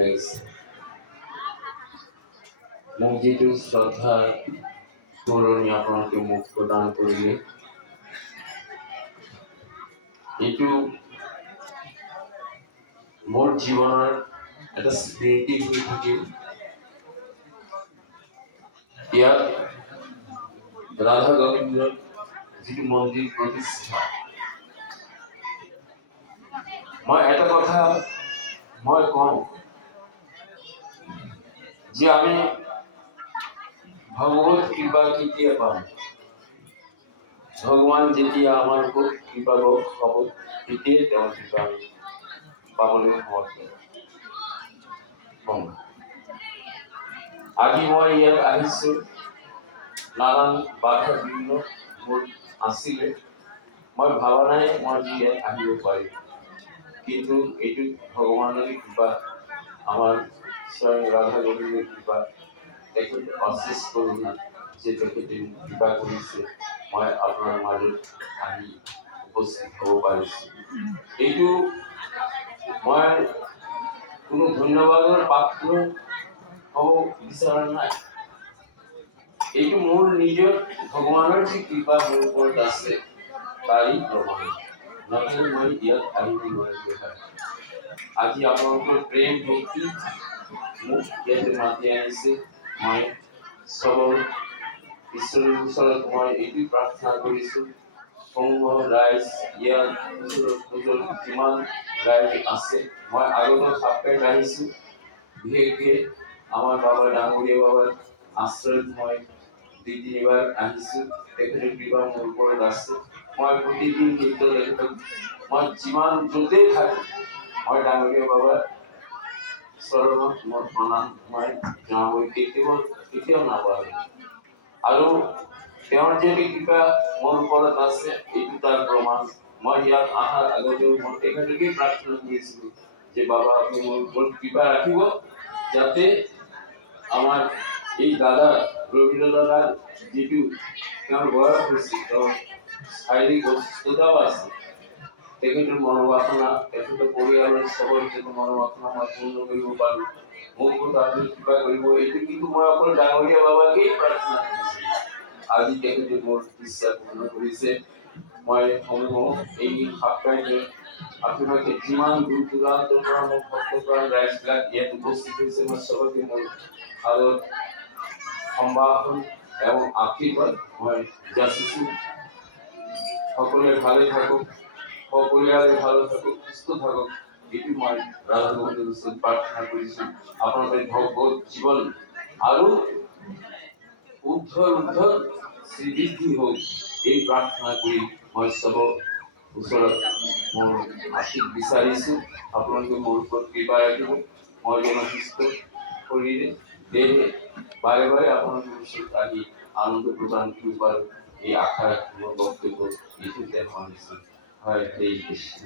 লাগিছে মোক যিটো শ্ৰদ্ধা স্মৰণি আপোনালোকে মোক প্ৰদান কৰিলে এইটো মোৰ জীৱনৰ এটা স্মৃতি হৈ থাকিল। ইয়াত ৰাধা গোবিন্দৰ যিটো মন্দিৰ প্ৰতিষ্ঠা, মই এটা কথা মই কওঁ যে আমি ভগৱত কৃপা কেতিয়া পাম? ভগৱান যেতিয়া আমাৰ ওপৰত কৃপা হ'ব তেতিয়াই তেওঁৰ কৃপা আমি পাবলৈ সমৰ্থ হ'ম। আজি মই ইয়াত আহিছোঁ, নানান বাধা বিঘ্ন মোৰ আছিলে, মই ভাবা নাই মই ইয়াত আহিব পাৰিম, কিন্তু এইটো ভগৱানৰে কৃপা, আমাৰ স্বয়ং ৰাধা গোবিন্দৰ কৃপা, তেখেত অশেষ কৰোণা যে তেখেতে কৃপা কৰিছে মই আপোনাৰ মাজত আহি উপস্থিত হ'ব পাৰিছোঁ। এইটো মই কোনো ধন্যবাদৰ পাত্ৰ হ'ব বিচৰা নাই, এইটো মোৰ নিজৰ ভগৱানৰ যি কৃপা মোৰ ওপৰত আছে তাৰেই প্ৰমাণ, নহ'লে মই ইয়াত আহিব নোৱাৰিলোঁ। আজি আপোনালোকৰ প্ৰেম ভক্তি মোক ইয়াতে মাতি আনিছে, মই চবৰ ঈশ্বৰৰ ওচৰত মই এইটো প্ৰাৰ্থনা কৰিছোঁ, সমূহ ৰাইজ ইয়াৰ ওচৰত যিমান ৰাইজ আছে, মই আগতো সাপেট আহিছোঁ, বিশেষকৈ আমাৰ বাবা ডাঙৰীয়া বাবাৰ আশ্ৰয়ত মই 2-3বাৰ আহিছোঁ, তেখেতৰ কৃপা মোৰ ওপৰত আছে। মই প্ৰতিদিন কিন্তু তেখেতক মই যিমান য'তেই থাকোঁ মই ডাঙৰীয়া বাবাৰ চৰণত মই প্ৰণাম মই জনাবই কেতিয়াও নাপাহৰোঁ। আৰু তেওঁৰ যে কৃপা মোৰ ওপৰত আছে এইটো তাৰ প্ৰমাণ। মই ইয়াত অহাৰ আগতেও মই তেখেতকেই প্ৰাৰ্থনা কৰিছিলোঁ যে বাবা আপুনি মোৰ ওপৰত কৃপা ৰাখিব, যাতে আমাৰ এই দাদা ৰবীন্দ্ৰ দাদাৰ যিটো তেওঁৰ বয়স হৈছে, তেওঁৰ শাৰীৰিক অসুস্থতাও আছে, তেখেতৰ মনোবাসনা, তেখেতৰ পৰিয়ালৰ চবৰ যিটো মনোবাসনা মই পূৰ্ণ কৰিব পাৰোঁ, মোৰ ওপৰত আপুনি কৃপা কৰিব, এইটো কিন্তু মই অকল ডাঙৰীয়া বাবাকেই প্ৰাৰ্থনা কৰিছোঁ। আজি তেখেতে মোৰ ইচ্ছা পূৰ্ণ কৰিছে। মই সমূহ এই সাপ্তাহিক আপোনালোকে যিমান দূৰ দূৰান্তৰ পৰা মোৰ ভক্তপ্ৰাণ ৰাইজবিলাক ইয়াত উপস্থিত হৈছে, মই চবকে মোৰ হাতত সম্ভাষণ এবং আশীৰ্বাদ মই যাচিছোঁ। সকলোৱে ভালে থাকক, সপৰিয়ালে ভালে থাকক, সুস্থ থাকক, এইটো মই ৰাধা গোবিন্দৰ ওচৰত প্ৰাৰ্থনা কৰিছোঁ। আপোনালোকে ভগৱত জীৱন আৰু উদ্ধৰ শ্ৰীবৃদ্ধি হওক, এই প্ৰাৰ্থনা কৰি মই চবৰ ওচৰত মোৰ আশীষ বিচাৰিছোঁ। আপোনালোকে মোৰ ওপৰত কৃপা ৰাখিব, মই সুস্থ শৰীৰে দেহে বাৰে বাৰে আপোনালোকৰ ওচৰত আহি আনন্দ প্ৰদান কৰিব পাৰোঁ, এই আশা মোৰ বক্তব্য এইটোতে সামৰিছোঁ। হয়, হৰে কৃষ্ণ।